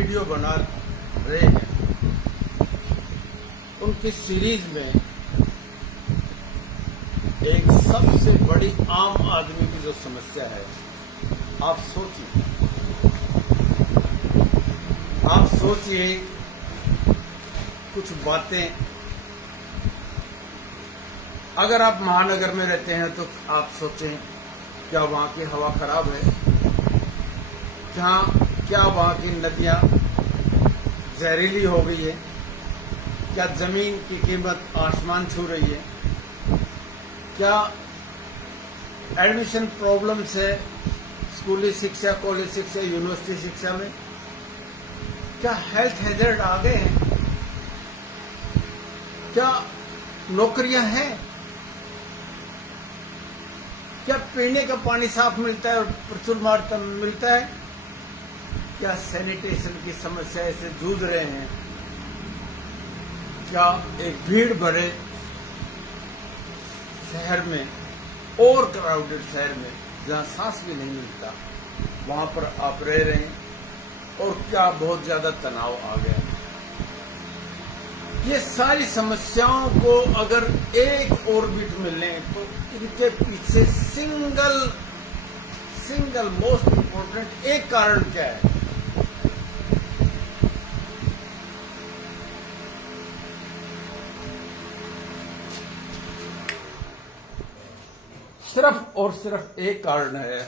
Video बना रहे हैं, उनकी सीरीज में एक सबसे बड़ी आम आदमी की जो समस्या है, आप सोचिए कुछ बातें। अगर आप महानगर में रहते हैं तो आप सोचें, क्या वहां की हवा खराब है? क्या वहां की नदियां जहरीली हो गई है? क्या जमीन की कीमत आसमान छू रही है? क्या एडमिशन प्रॉब्लम्स है स्कूली शिक्षा, कॉलेज शिक्षा, यूनिवर्सिटी शिक्षा में? क्या हेल्थ हैजर्ड आ गए हैं? क्या नौकरियां हैं? क्या पीने का पानी साफ मिलता है और प्रचुर मात्रा में मिलता है? क्या सैनिटेशन की समस्या से जूझ रहे हैं? क्या एक भीड़ भरे शहर में, और क्राउडेड शहर में, जहां सांस भी नहीं मिलता, वहां पर आप रह रहे हैं? और क्या बहुत ज्यादा तनाव आ गया? ये सारी समस्याओं को अगर एक ऑर्बिट में लें तो इनके पीछे सिंगल मोस्ट इंपॉर्टेंट एक कारण क्या है? सिर्फ और सिर्फ एक कारण है,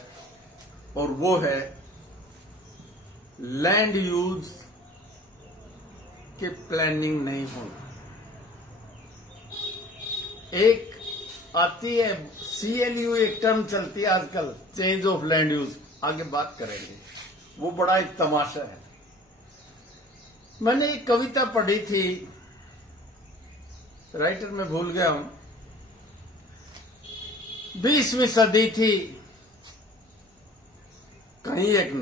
और वो है लैंड यूज के प्लानिंग नहीं होना। एक आती है CLU, एक टर्म चलती है आजकल, चेंज ऑफ लैंड यूज, आगे बात करेंगे। वो बड़ा एक तमाशा है। मैंने एक कविता पढ़ी थी, राइटर मैं भूल गया हूं। 20वीं सदी थी, कहीं एक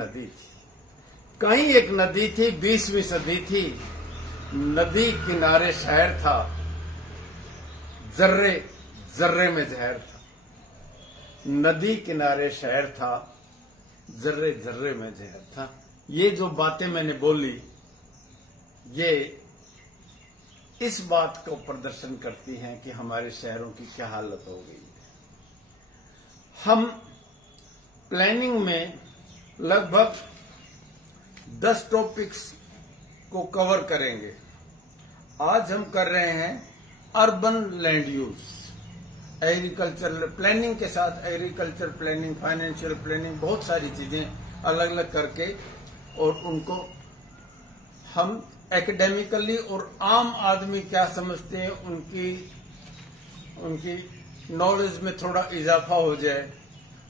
नदी थी, 20वीं सदी थी। नदी किनारे शहर था, जर्रे जर्रे में जहर था। नदी किनारे शहर था, जर्रे जर्रे में जहर था। ये जो बातें मैंने बोली, ये इस बात को प्रदर्शन करती हैं कि हमारे शहरों की क्या हालत हो गई है। हम प्लानिंग में लगभग 10 टॉपिक्स को कवर करेंगे। आज हम कर रहे हैं urban land use, agriculture planning के साथ एग्रीकल्चर प्लानिंग, फाइनेंशियल प्लानिंग, बहुत सारी चीजें अलग अलग करके, और उनको हम एकेडमिकली और आम आदमी क्या समझते हैं उनकी नॉलेज में थोड़ा इजाफा हो जाए।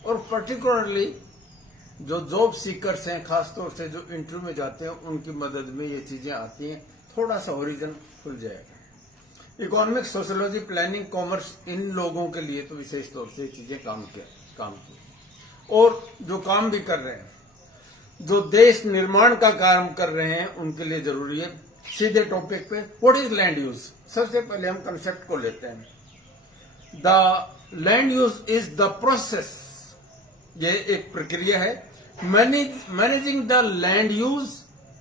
और पर्टिकुलरली जो जॉब सीकर्स हैं, खासतौर से जो इंटरव्यू में जाते हैं, उनकी मदद में ये चीजें आती हैं, थोड़ा सा होरिजन खुल जाएगा। इकोनॉमिक्स, सोशियोलॉजी, प्लानिंग, कॉमर्स, इन लोगों के लिए तो विशेष तौर से ये चीजें काम की। और जो काम भी कर रहे हैं, जो देश निर्माण का काम कर रहे हैं, उनके लिए जरूरी है। सीधे टॉपिक पे, व्हाट इज लैंड यूज? सबसे पहले हम कंसेप्ट को लेते हैं। The land use is the process, ये एक प्रक्रिया है, managing the land use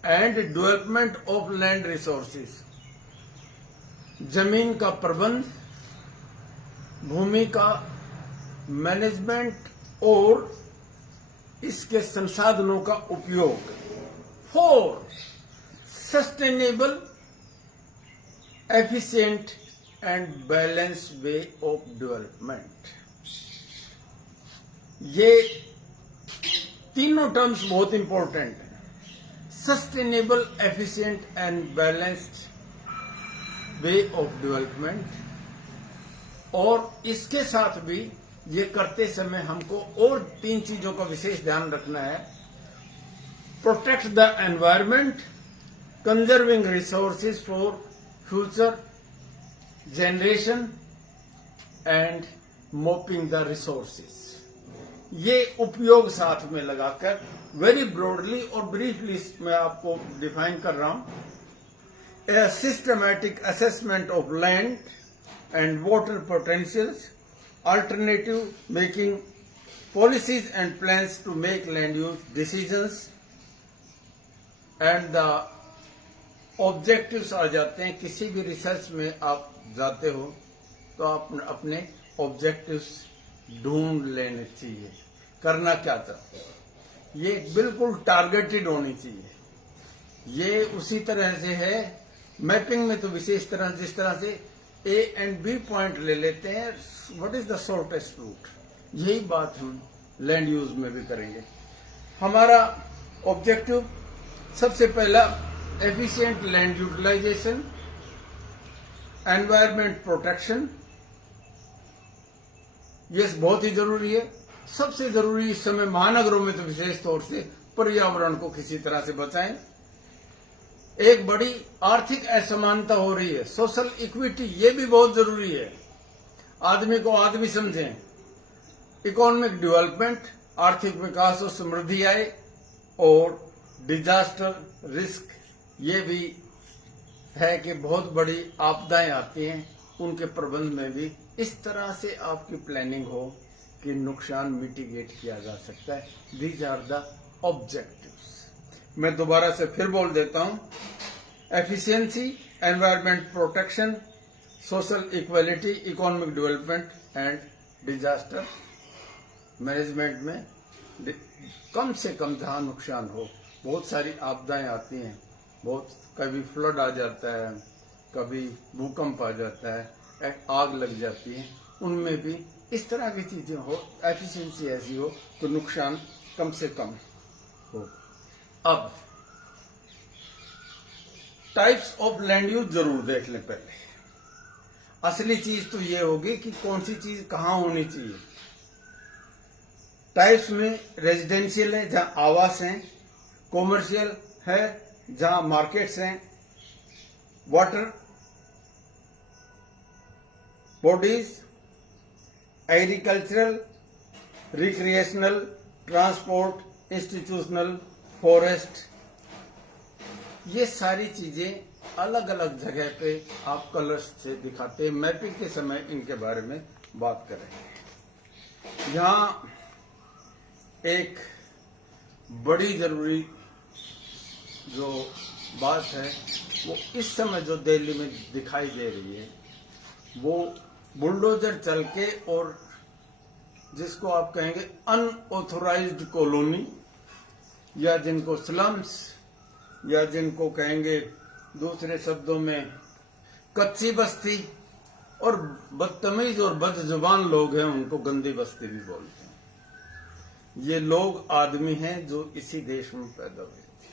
and development of land resources. जमीन का प्रबंध, भूमि का मैनेजमेंट और इसके संसाधनों का उपयोग for sustainable, efficient and balance way of development. ये तीनों टर्म्स बहुत इंपॉर्टेंट हैं। Sustainable, efficient and balanced way of development. और इसके साथ भी ये करते समय हमको और 3 चीजों का विशेष ध्यान रखना है। Protect the environment, conserving resources for future generation and mopping the resources. ये उपयोग साथ में लगाकर वेरी ब्रॉडली और ब्रीफली मैं आपको डिफाइन कर रहा हूं। A systematic assessment of land and water potentials, alternative making policies and plans to make land use decisions, and the objectives आ जाते हैं। किसी भी रिसर्च में आप जाते हो तो आप अपने ऑब्जेक्टिव्स ढूंढ लेने चाहिए, करना क्या चाहते हो। ये बिल्कुल टारगेटेड होनी चाहिए। ये उसी तरह से है, मैपिंग में तो विशेष तरह जिस तरह से ए एंड बी पॉइंट ले लेते हैं, what is the shortest route, यही बात हम लैंड यूज में भी करेंगे। हमारा ऑब्जेक्टिव सबसे पहला efficient land utilisation, environment protection, ये बहुत ही जरूरी है। सबसे जरूरी इस समय महानगरों में तो विशेष तौर से पर्यावरण को किसी तरह से बचाएं। एक बड़ी आर्थिक असमानता हो रही है, सोशल इक्विटी, ये भी बहुत जरूरी है। आदमी को आदमी समझें। इकोनॉमिक डेवलपमेंट, आर्थिक विकास और समृद्धि आए, और डिजास्टर रिस्क, ये भी है कि बहुत बड़ी आपदाएं आती हैं, उनके प्रबंध में भी इस तरह से आपकी प्लानिंग हो कि नुकसान मिटिगेट किया जा सकता है। These are the objectives. मैं दोबारा से फिर बोल देता हूं, efficiency, environment protection, social equality, economic development and disaster management में कम से कम जहां नुकसान हो। बहुत सारी आपदाएं आती हैं, बहुत, कभी फ्लड आ जाता है, कभी भूकंप आ जाता है, आग लग जाती है, उनमें भी इस तरह की चीजें हो, एफिशिएंसी ऐसी हो तो नुकसान कम से कम हो। अब टाइप्स ऑफ लैंड यूज जरूर देख लें पहले। असली चीज तो ये होगी कि कौन सी चीज कहां होनी चाहिए। टाइप्स में रेजिडेंशियल है जहां आवास हैं, कॉमर्शियल है जहां मार्केट्स हैं, water bodies, agricultural, recreational, transport, institutional, forest, ये सारी चीजें अलग अलग जगह पे आप कलर्स से दिखाते हैं। मैपिंग के समय इनके बारे में बात करेंगे। यहां एक बड़ी जरूरी जो बात है वो इस समय जो दिल्ली में दिखाई दे रही है, वो बुलडोजर चल के, और जिसको आप कहेंगे अनऑथोराइज्ड कॉलोनी, या जिनको स्लम्स, या जिनको कहेंगे दूसरे शब्दों में कच्ची बस्ती, और बदतमीज और बदजुबान लोग हैं उनको गंदी बस्ती भी बोलते हैं। ये लोग आदमी हैं जो इसी देश में पैदा हुए थे,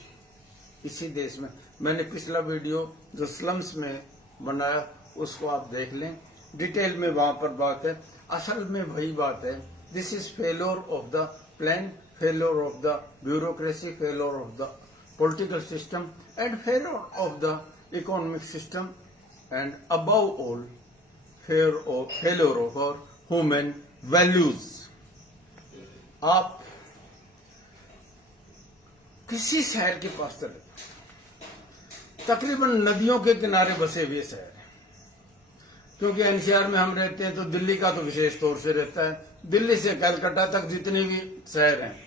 इसी देश में। मैंने पिछला वीडियो जो स्लम्स में बनाया उसको आप देख लें, डिटेल में वहां पर बात है। असल में वही बात है, this is failure of the plan, failure of the bureaucracy, failure of the political system and failure of the economic system, and above all failure of our human values। आप किसी शहर के पास चले, तकरीबन नदियों के किनारे बसे हुए शहर है, क्योंकि एनसीआर में हम रहते हैं तो दिल्ली का तो विशेष तौर से रहता है। दिल्ली से कलकत्ता तक जितने भी शहर हैं,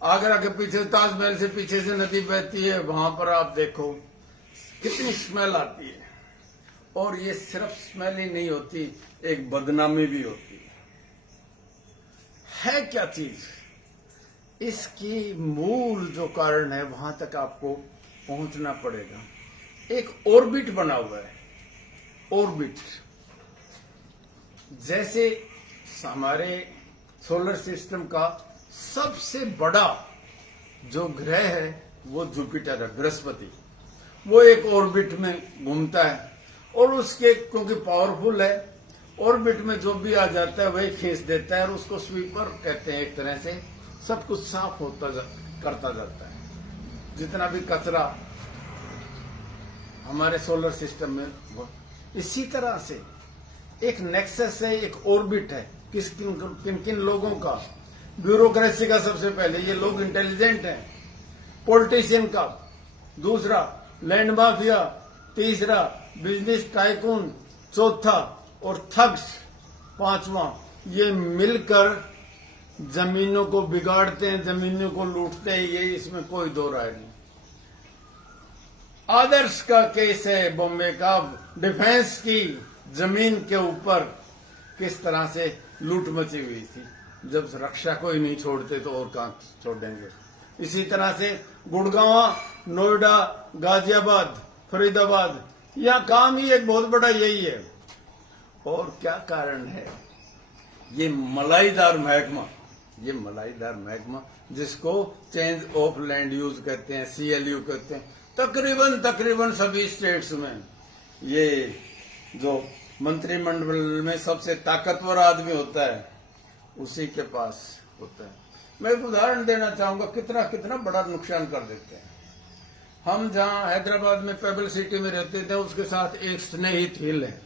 आगरा के पीछे, ताजमहल से पीछे से नदी बहती है, वहां पर आप देखो कितनी स्मेल आती है। और ये सिर्फ स्मेल ही नहीं होती, एक बदनामी भी होती है क्या चीज? इसकी मूल जो कारण है वहां तक आपको पहुंचना पड़ेगा। एक ऑर्बिट बना हुआ है, ऑर्बिट, जैसे हमारे सोलर सिस्टम का सबसे बड़ा जो ग्रह है वो जुपिटर है, बृहस्पति। वो एक ऑर्बिट में घूमता है, और उसके क्योंकि पावरफुल है, ऑर्बिट में जो भी आ जाता है वही खींच देता है, और उसको स्वीपर कहते हैं। एक तरह से सब कुछ साफ करता जाता है, जितना भी कचरा हमारे सोलर सिस्टम में वो। इसी तरह से एक नेक्सस है, एक ऑर्बिट है, किन किन लोगों का, ब्यूरोक्रेसी का सबसे पहले, ये लोग इंटेलिजेंट हैं, पॉलिटिशियन का, दूसरा लैंड माफिया, तीसरा बिजनेस टाइकून, चौथा और थग्स, पांचवा, ये मिलकर जमीनों को बिगाड़ते हैं, जमीनों को लूटते हैं। ये इसमें कोई दो राय नहीं। आदर्श का केस है बॉम्बे का, डिफेंस की जमीन के ऊपर किस तरह से लूट मची हुई थी। जब रक्षा को ही नहीं छोड़ते तो और कहां छोड़ेंगे। इसी तरह से गुड़गांव, नोएडा, गाजियाबाद, फरीदाबाद, यहाँ काम ही एक बहुत बड़ा यही है। और क्या कारण है? ये मलाईदार महकमा जिसको चेंज ऑफ लैंड यूज कहते हैं, CLU कहते हैं, तकरीबन सभी स्टेट्स में ये जो मंत्रिमंडल में सबसे ताकतवर आदमी होता है उसी के पास होता है। मैं एक उदाहरण देना चाहूंगा, कितना बड़ा नुकसान कर देते हैं। हम जहां हैदराबाद में पेबल सिटी में रहते थे, उसके साथ एक स्नेहित हिल है।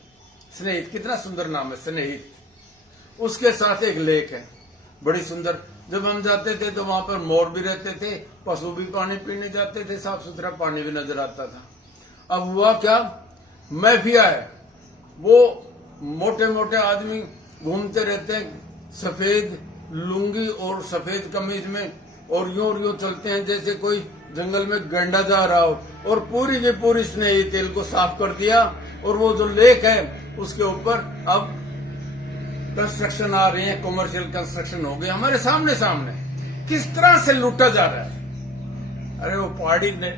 स्नेहित कितना सुंदर नाम है, स्नेहित। उसके साथ एक लेक है, बड़ी सुंदर। जब हम जाते थे तो वहां पर मोर भी रहते थे, पशु भी पानी पीने जाते थे, साफ सुथरा पानी भी नजर आता था। अब हुआ क्या, माफिया है, वो मोटे मोटे आदमी घूमते रहते हैं सफेद लुंगी और सफेद कमीज में, और यूं चलते हैं जैसे कोई जंगल में गंडा जा रहा हो। और पूरी की पूरी स्नेही तेल को साफ कर दिया, और वो जो लेक है उसके ऊपर अब कंस्ट्रक्शन आ रही है, कमर्शियल कंस्ट्रक्शन हो गई हमारे सामने किस तरह से लूटा जा रहा है। अरे वो पहाड़ी ने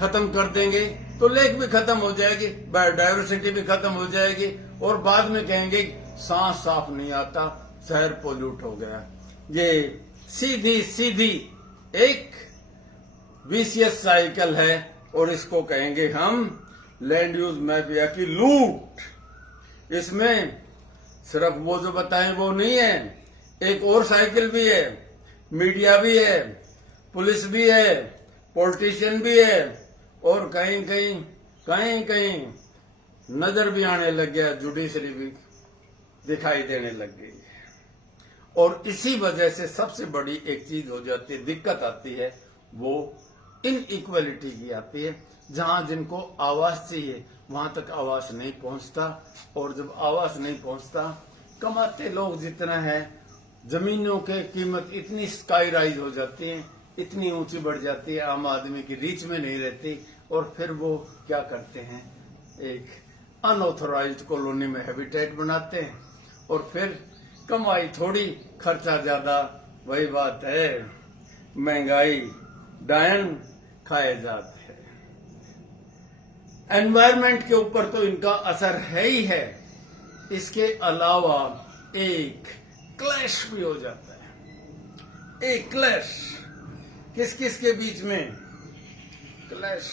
खत्म कर देंगे तो लेक भी खत्म हो जाएगी, बायोडायवर्सिटी भी खत्म हो जाएगी, और बाद में कहेंगे सांस साफ नहीं आता, शहर पोल्यूट हो गया। ये सीधी एक विशियस साइकिल है, और इसको कहेंगे हम लैंड यूज माफिया की लूट। इसमें सिर्फ वो जो बताएं वो नहीं है, एक और साइकिल भी है, मीडिया भी है, पुलिस भी है, पॉलिटिशियन भी है, और कहीं नजर भी आने लग गया, जुडिशरी भी दिखाई देने लग गई। और इसी वजह से सबसे बड़ी एक चीज हो जाती है, दिक्कत आती है, वो इनइक्वालिटी की आती है। जहां जिनको आवास चाहिए वहां तक आवास नहीं पहुंचता, और जब आवास नहीं पहुंचता, कमाते लोग जितना है, जमीनों की कीमत इतनी स्काई राइज हो जाती है, इतनी ऊंची बढ़ जाती है, आम आदमी की रीच में नहीं रहती। और फिर वो क्या करते हैं, एक अनऑथोराइज्ड कॉलोनी में हैबिटेट बनाते हैं, और फिर कमाई थोड़ी, खर्चा ज्यादा। वही बात है, महंगाई डायन खाए जाते हैं। एनवायरमेंट के ऊपर तो इनका असर है ही है, इसके अलावा एक क्लैश भी हो जाता है। एक क्लैश किस के बीच में? क्लैश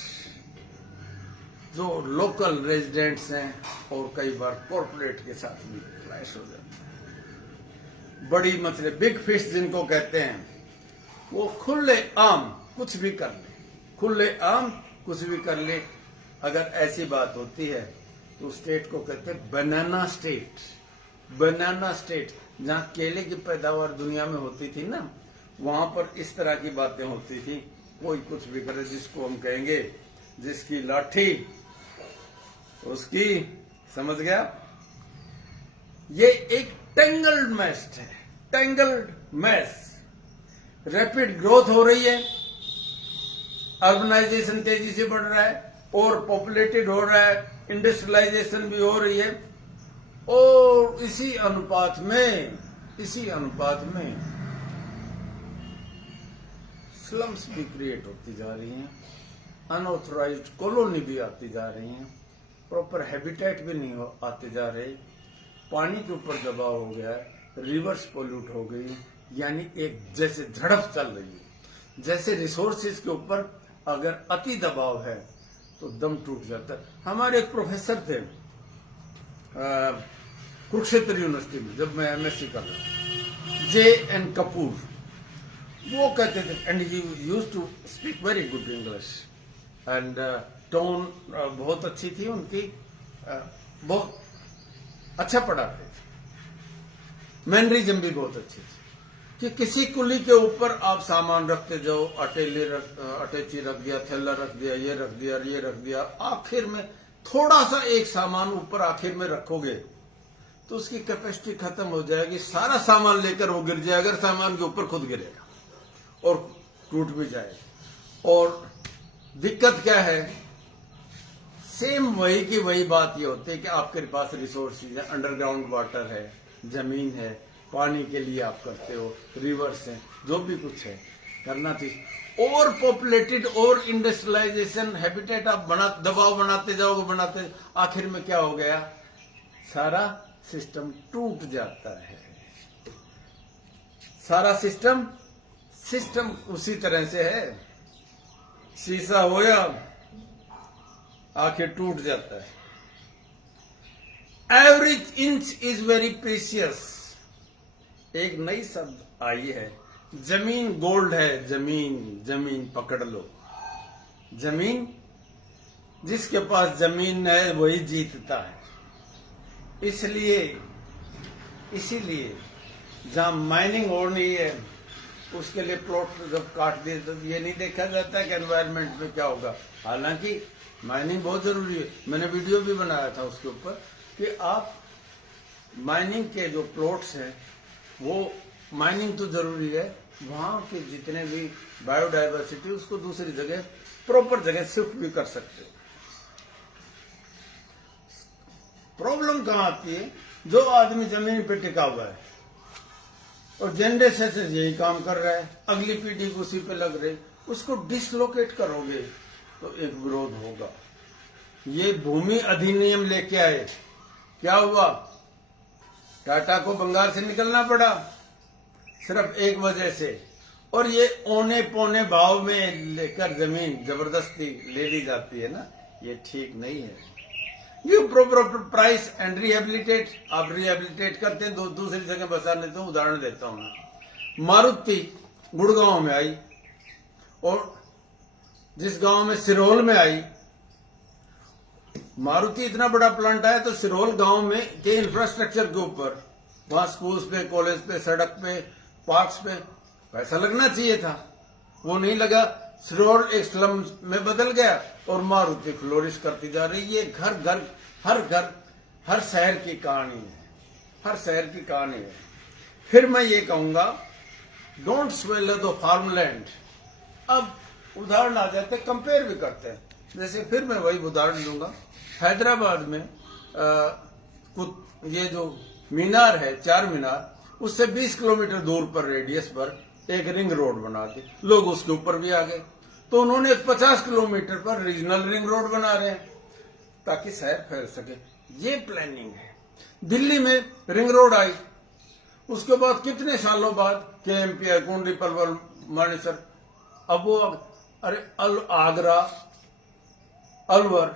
जो लोकल रेजिडेंट्स हैं, और कई बार कॉर्पोरेट के साथ भी क्लैश हो जाता है। बड़ी मछली, बिग फिश जिनको कहते हैं, वो खुले आम कुछ भी कर ले, अगर ऐसी बात होती है तो स्टेट को कहते हैं बनाना स्टेट। जहां केले की पैदावार दुनिया में होती थी ना, वहां पर इस तरह की बातें होती थी, कोई कुछ भी करे, जिसको हम कहेंगे जिसकी लाठी उसकी, समझ गया। ये एक टेंगल्ड मैस, रैपिड ग्रोथ हो रही है, अर्बनाइजेशन तेजी से बढ़ रहा है, और पॉपुलेटेड हो रहा है, इंडस्ट्रियलाइजेशन भी हो रही है, और इसी अनुपात में स्लम्स भी क्रिएट होती जा रही हैं, अनऑथोराइज्ड कॉलोनी भी आती जा रही हैं, प्रॉपर हैबिटेट भी नहीं आते जा रहे, पानी के ऊपर दबाव हो गया है, रिवर्स पोल्यूट हो गई, यानी एक जैसे झड़प चल रही है। जैसे रिसोर्सेज के ऊपर अगर अति दबाव है तो दम टूट जाता है। हमारे एक प्रोफेसर थे कुरुक्षेत्र यूनिवर्सिटी में, जब मैं MSc कर रहा, J.N. कपूर, वो कहते थे, and he used to speak very good English, and tone बहुत अच्छी थी उनकी, बहुत अच्छा पढ़ाते थे, मैनरिज्म भी बहुत अच्छी थी, कि किसी कुली के ऊपर आप सामान रखते जाओ, अटैची रख दिया, थैला रख दिया, ये रख दिया, आखिर में थोड़ा सा एक सामान ऊपर आखिर में रखोगे तो उसकी कैपेसिटी खत्म हो जाएगी, सारा सामान लेकर वो गिर जाएगा, अगर सामान के ऊपर खुद गिरेगा और टूट भी जाएगा। और दिक्कत क्या है सेम वही की वही बात ये होती है कि आपके पास रिसोर्सेज है, अंडरग्राउंड वाटर है, जमीन है, पानी के लिए आप करते हो, रिवर्स है, जो भी कुछ है करना चाहिए। और पॉपुलेटेड और इंडस्ट्रियलाइजेशन हैबिटेट आप दबाव बनाते जाओगे, आखिर में क्या हो गया, सारा सिस्टम टूट जाता है। सारा सिस्टम उसी तरह से है, शीशा होया आखिर टूट जाता है। Every inch is very precious. एक नई शब्द आई है, जमीन गोल्ड है, जमीन पकड़ लो। जमीन, जिसके पास जमीन है वही जीतता है। इसीलिए जहां माइनिंग हो रही है उसके लिए प्लॉट जब काट दिए तो ये नहीं देखा जाता है कि एनवायरनमेंट में क्या होगा। हालांकि माइनिंग बहुत जरूरी है, मैंने वीडियो भी बनाया था उसके ऊपर कि आप माइनिंग के जो प्लॉट्स हैं वो माइनिंग तो जरूरी है, वहां के जितने भी बायोडाइवर्सिटी उसको दूसरी जगह प्रॉपर जगह शिफ्ट भी कर सकते हो। प्रॉब्लम कहां आती है, जो आदमी जमीन पे टिका हुआ है और जनरेशन से यही काम कर रहा है, अगली पीढ़ी को उसी पे लग रहे, उसको डिसलोकेट करोगे तो एक विरोध होगा। ये भूमि अधिनियम लेके आए, क्या हुआ, टाटा को बंगाल से निकलना पड़ा सिर्फ एक वजह से, और ये औने पौने भाव में लेकर जमीन जबरदस्ती ले ली जाती है ना, ये ठीक नहीं है। You proper price and rehabilitate, आप रिहेबिलिटेट करते हैं, दूसरी जगह बसा लेते हो। उदाहरण देता हूं मैं, मारुति गुड़गांव में आई और जिस गांव में सिरोल में आई, मारुति इतना बड़ा प्लांट आया तो सिरोल गांव में के इंफ्रास्ट्रक्चर के ऊपर, वहां स्कूल्स पे, कॉलेज पे, सड़क पे, पार्क्स पे पैसा लगना चाहिए था, वो नहीं लगा। सिरोल एक स्लम में बदल गया और मारुति फ्लोरिश करती जा रही। ये हर शहर की कहानी है, हर शहर की कहानी है। फिर मैं ये कहूंगा, डोंट स्वेलो द फार्मलैंड। अब उदाहरण आ जाते, कंपेयर भी करते हैं, जैसे फिर मैं वही उदाहरण दूंगा, हैदराबाद में ये जो मीनार है, चार मीनार, उससे 20 किलोमीटर दूर पर रेडियस पर एक रिंग रोड बना दी, लोग उसके ऊपर भी आ गए, तो उन्होंने 50 किलोमीटर पर रीजनल रिंग रोड बना रहे हैं ताकि शहर फैल सके। ये प्लानिंग है। दिल्ली में रिंग रोड आई, उसके बाद कितने सालों बाद KMP, कुंडी, पलवल, मानेसर, अब वो आगरा, अलवर,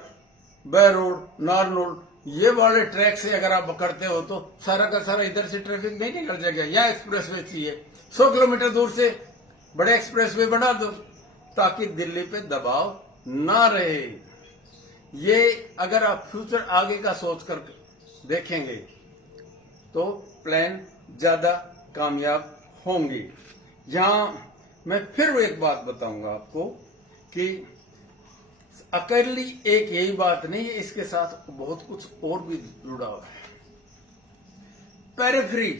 बैरोड, नारनौल, ये वाले ट्रैक से अगर आप करते हो तो सारा का सारा इधर से ट्रैफिक नहीं निकल जाएगा। यहाँ एक्सप्रेसवे चाहिए, 100 किलोमीटर दूर से बड़े एक्सप्रेसवे बना दो ताकि दिल्ली पे दबाव ना रहे। ये अगर आप फ्यूचर आगे का सोच कर देखेंगे तो प्लान ज्यादा कामयाब होंगे। जहां मैं फिर एक बात बताऊंगा आपको कि अकेली एक यही बात नहीं है, इसके साथ बहुत कुछ और भी जुड़ा हुआ है। पेरिफेरी,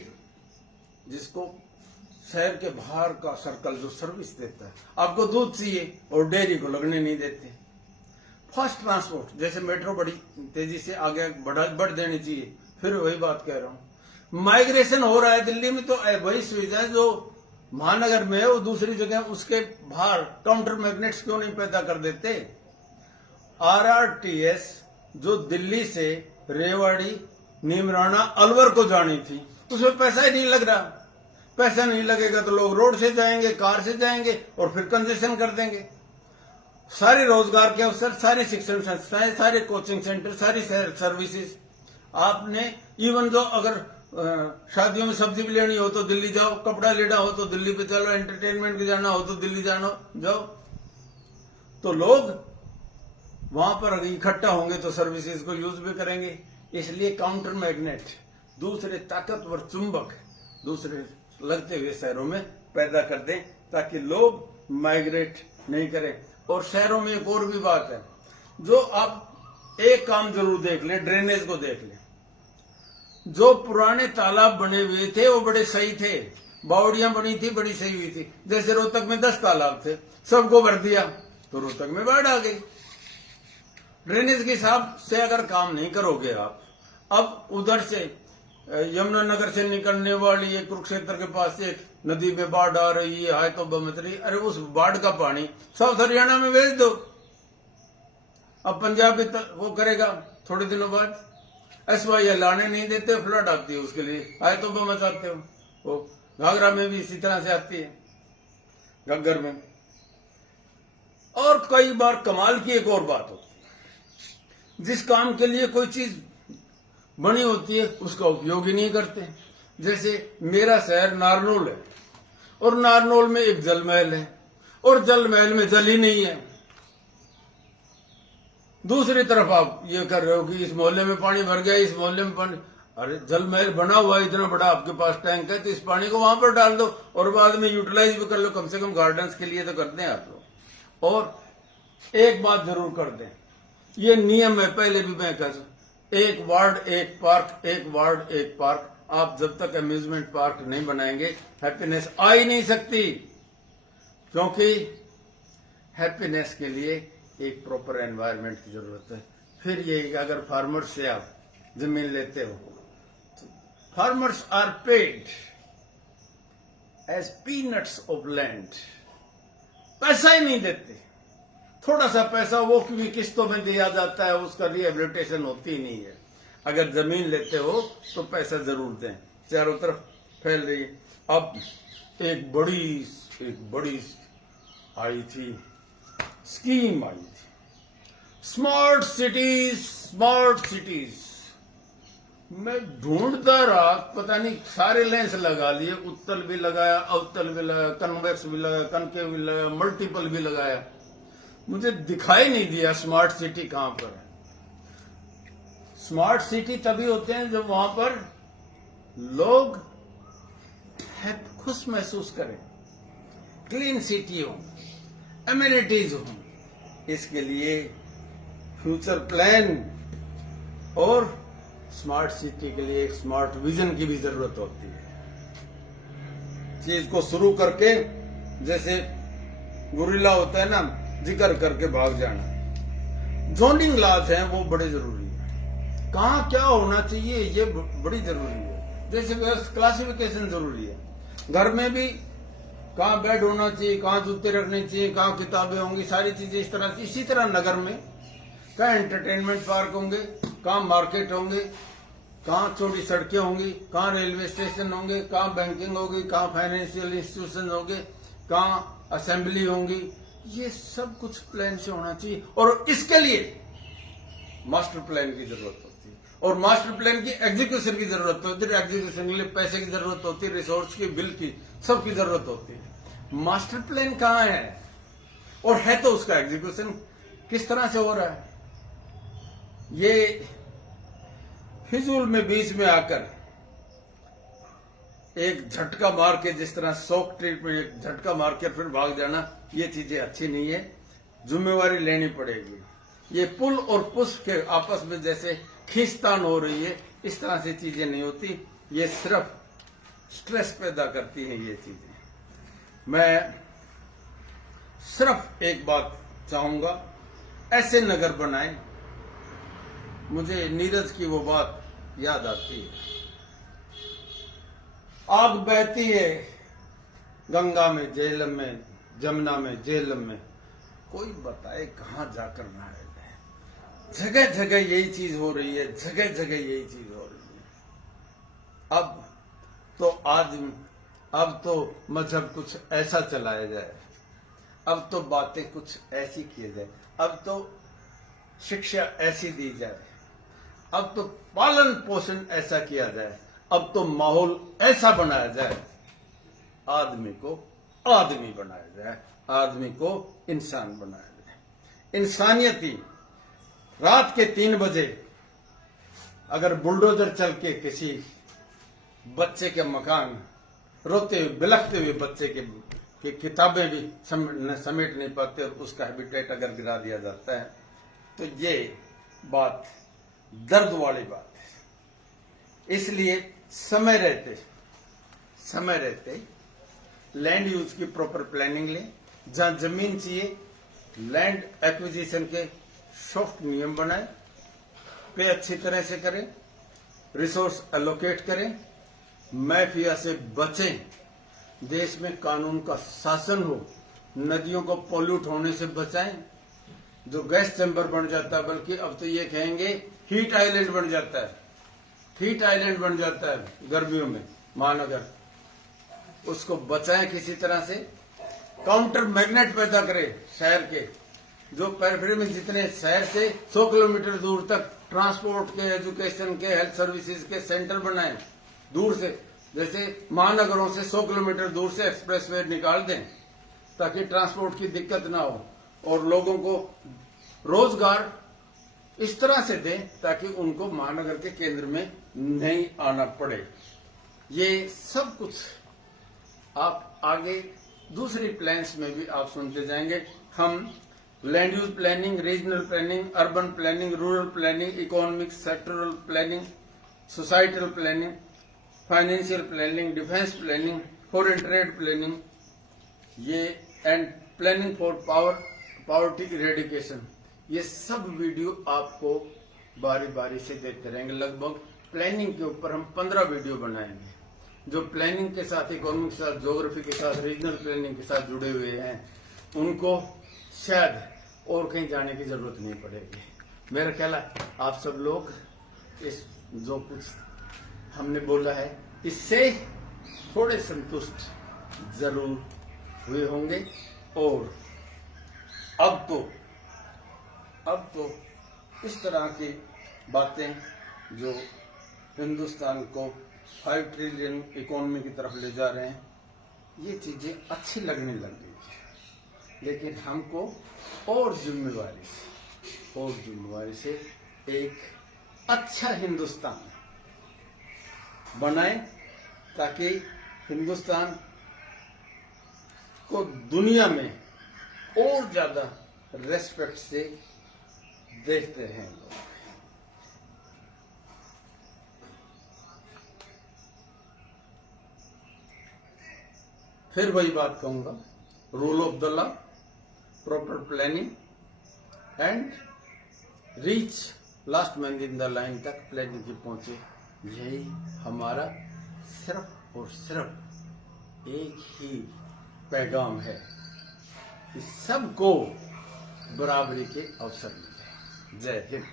जिसको शहर के बाहर का सर्कल जो सर्विस देता है, आपको दूध चाहिए और डेयरी को लगने नहीं देते। फास्ट ट्रांसपोर्ट, जैसे मेट्रो बड़ी तेजी से आगे बढ़ देनी चाहिए, फिर वही बात कह रहा हूं। माइग्रेशन हो रहा है दिल्ली में, तो वही सुविधाएं जो महानगर में है वो दूसरी जगह उसके बाहर काउंटर मैग्नेट्स क्यों नहीं पैदा कर देते। RRTS जो दिल्ली से रेवाड़ी, नीमराना, अलवर को जानी थी, उसमें पैसा ही नहीं लग रहा। पैसा नहीं लगेगा तो लोग रोड से जाएंगे, कार से जाएंगे और फिर कंजेशन कर देंगे। सारे रोजगार के अवसर, सारे शिक्षण संस्थाएं, सारे कोचिंग सेंटर, सारी सर्विसेज आपने, इवन जो अगर शादियों में सब्जी भी लेनी हो तो दिल्ली जाओ, कपड़ा लेना हो तो दिल्ली पे चलो, एंटरटेनमेंट के जाना हो तो दिल्ली जाओ, तो लोग वहां पर इकट्ठा होंगे तो सर्विसेज को यूज भी करेंगे। इसलिए काउंटर मैग्नेट, दूसरे ताकतवर चुंबक दूसरे लगते हुए शहरों में पैदा कर दें ताकि लोग माइग्रेट नहीं करें। और शहरों में एक और भी बात है, जो आप एक काम जरूर देख लें, ड्रेनेज को देख लें। जो पुराने तालाब बने हुए थे वो बड़े सही थे, बावड़ियां बनी थी बड़ी सही हुई थी। जैसे रोहतक में 10 तालाब थे, सबको भर दिया तो रोहतक में बाढ़ आ गई। ड्रेनेज के हिसाब से अगर काम नहीं करोगे आप, अब उधर से यमुनानगर से निकलने वाली ये कुरुक्षेत्र के पास एक नदी में बाढ़ आ रही है, हाय तो बमत रही, अरे उस बाढ़ का पानी साउथ हरियाणा में भेज दो। अब पंजाब भी वो करेगा थोड़े दिनों बाद। SYL लाने नहीं देते, फ्लड आती है उसके लिए, हाय तो बमत आते हो। वो घाघरा में भी इसी तरह से आती है, घग्गर में। और कई बार कमाल की एक और बात होती है, जिस काम के लिए कोई चीज बनी होती है उसका उपयोग ही नहीं करते। जैसे मेरा शहर नारनौल है, और नारनौल में एक जल महल है, और जल महल में जल ही नहीं है। दूसरी तरफ आप ये कर रहे हो कि इस मोहल्ले में पानी भर गया, इस मोहल्ले में पानी, अरे जल महल बना हुआ है इतना बड़ा, आपके पास टैंक है, तो इस पानी को वहां पर डाल दो और बाद में यूटिलाइज भी कर लो, कम से कम गार्डन्स के लिए तो करते हैं आप लोग। और एक बात जरूर कर दें, ये नियम है, पहले भी मैं कह, एक वार्ड एक पार्क, एक वार्ड एक पार्क। आप जब तक अम्यूजमेंट पार्क नहीं बनाएंगे हैप्पीनेस आ ही नहीं सकती, क्योंकि हैप्पीनेस के लिए एक प्रॉपर एनवायरनमेंट की जरूरत है। फिर ये अगर फार्मर्स से आप जमीन लेते हो, farmers are paid as peanuts of land, पैसा ही नहीं देते, थोड़ा सा पैसा वो भी किस्तों में दिया जाता है, उसका रिहेबिलिटेशन होती ही नहीं है। अगर जमीन लेते हो तो पैसा जरूर दें। चारों तरफ फैल रही है। अब एक बड़ी आई थी, स्कीम आई थी, स्मार्ट सिटीज। मैं ढूंढता रहा, पता नहीं सारे लेंस लगा लिए, उत्तल भी लगाया, अवतल भी लगाया, कन्वेक्स भी लगाया, कनकेव भी लगाया, मल्टीपल भी लगाया, मुझे दिखाई नहीं दिया स्मार्ट सिटी कहां पर है। स्मार्ट सिटी तभी होते हैं जब वहां पर लोग खुश महसूस करें, क्लीन सिटी हो, एमिनिटीज हो। इसके लिए फ्यूचर प्लान और स्मार्ट सिटी के लिए एक स्मार्ट विजन की भी जरूरत होती है। चीज को शुरू करके, जैसे गुरिल्ला होता है ना, जिक्र करके भाग जाना। जोनिंग लॉज हैं वो बड़े जरूरी है, कहाँ क्या होना चाहिए ये बड़ी जरूरी है। जैसे क्लासिफिकेशन जरूरी है, घर में भी कहाँ बेड होना चाहिए, कहाँ जूते रखने चाहिए, कहाँ किताबें होंगी, सारी चीजें इस तरह। इसी तरह नगर में कहाँ एंटरटेनमेंट पार्क होंगे, कहाँ मार्केट होंगे, कहाँ छोटी सड़कें होंगी, कहाँ रेलवे स्टेशन होंगे, कहाँ बैंकिंग होगी, कहाँ फाइनेंशियल इंस्टीट्यूशन होंगे, कहाँ असेंबली होंगी। ये सब कुछ प्लान से होना चाहिए, और इसके लिए मास्टर प्लान की जरूरत होती है, और मास्टर प्लान की एग्जीक्यूशन की जरूरत होती है। एग्जीक्यूशन के लिए पैसे की जरूरत होती है, रिसोर्स की, बिल की, सबकी जरूरत होती है। मास्टर प्लान कहाँ है, और है तो उसका एग्जीक्यूशन किस तरह से हो रहा है। ये फिजूल में बीच में आकर एक झटका मार के, जिस तरह शॉक ट्रीटमेंट, एक झटका मार के फिर भाग जाना, ये चीजें अच्छी नहीं है। जिम्मेवारी लेनी पड़ेगी। ये पुल और पुश के आपस में जैसे खींचतान हो रही है, इस तरह से चीजें नहीं होती। ये सिर्फ स्ट्रेस पैदा करती हैं ये चीजें। मैं सिर्फ एक बात चाहूंगा, ऐसे नगर बनाएं। मुझे नीरज की वो बात याद आती है, आग बहती है गंगा में, झेलम में, जमुना में, झेलम में, कोई बताए कहां जाकर नहाए जाए। जगह जगह यही चीज हो रही है, जगह जगह यही चीज हो रही है। अब तो मजहब कुछ ऐसा चलाया जाए, अब तो बातें कुछ ऐसी की जाए, अब तो शिक्षा ऐसी दी जाए, अब तो पालन पोषण ऐसा किया जाए, अब तो माहौल ऐसा बनाया जाए, आदमी को आदमी बनाया जाए, आदमी को इंसान बनाया जाए। इंसानियती रात के 3 बजे अगर बुलडोजर चल के किसी बच्चे के मकान, रोते हुए बिलखते हुए बच्चे के किताबें भी समेट नहीं पाते, और उसका हैबिटेट अगर गिरा दिया जाता है, तो ये बात दर्द वाली बात है। इसलिए समय रहते लैंड यूज की प्रॉपर प्लानिंग लें। जहां जमीन चाहिए, लैंड एक्विजिशन के सॉफ्ट नियम बनाए, पे अच्छी तरह से करें, रिसोर्स एलोकेट करें, माफिया से बचें, देश में कानून का शासन हो, नदियों को पोल्यूट होने से बचाएं। जो गैस चैम्बर बन जाता है, बल्कि अब तो ये कहेंगे हीट आइलैंड बन जाता है, हीट आइलैंड बन जाता है गर्मियों में महानगर, उसको बचाएं किसी तरह से। काउंटर मैग्नेट पैदा करें शहर के, जो पेरिफेरी में जितने शहर से 100 किलोमीटर दूर तक ट्रांसपोर्ट के, एजुकेशन के, हेल्थ सर्विसेज के सेंटर बनाएं दूर से। जैसे महानगरों से 100 किलोमीटर दूर से एक्सप्रेसवे निकाल दें ताकि ट्रांसपोर्ट की दिक्कत ना हो, और लोगों को रोजगार इस तरह से दें ताकि उनको महानगर के केंद्र में नहीं आना पड़े। ये सब कुछ आप आगे दूसरी प्लान्स में भी आप सुनते जाएंगे। हम land use planning, regional planning, urban planning, rural planning, economic sectoral planning, societal planning, financial planning, defence planning, foreign trade planning, ये and planning for poverty eradication, ये सब वीडियो आपको बारी बारी से देते रहेंगे। लगभग प्लानिंग के ऊपर हम 15 वीडियो बनाएंगे, जो प्लानिंग के साथ, इकोनॉमिक के साथ, ज्योग्राफी के साथ, रीजनल प्लानिंग के साथ जुड़े हुए हैं, उनको शायद और कहीं जाने की जरूरत नहीं पड़ेगी। मेरा ख्याल है आप सब लोग इस जो कुछ हमने बोला है इससे थोड़े संतुष्ट जरूर हुए होंगे। और अब तो इस तरह की बातें जो हिंदुस्तान को 5 ट्रिलियन इकोनॉमी की तरफ ले जा रहे हैं, ये चीजें अच्छी लगने लग गई है, लेकिन हमको और जिम्मेवारी से एक अच्छा हिंदुस्तान बनाए ताकि हिंदुस्तान को दुनिया में और ज्यादा रेस्पेक्ट से देखते हैं लोग। फिर वही बात कहूंगा, rule of the law, proper planning and reach last man in the line तक प्लानिंग की पहुंचे। यही हमारा सिर्फ और सिर्फ एक ही पैगाम है कि सबको बराबरी के अवसर मिले। जय हिंद।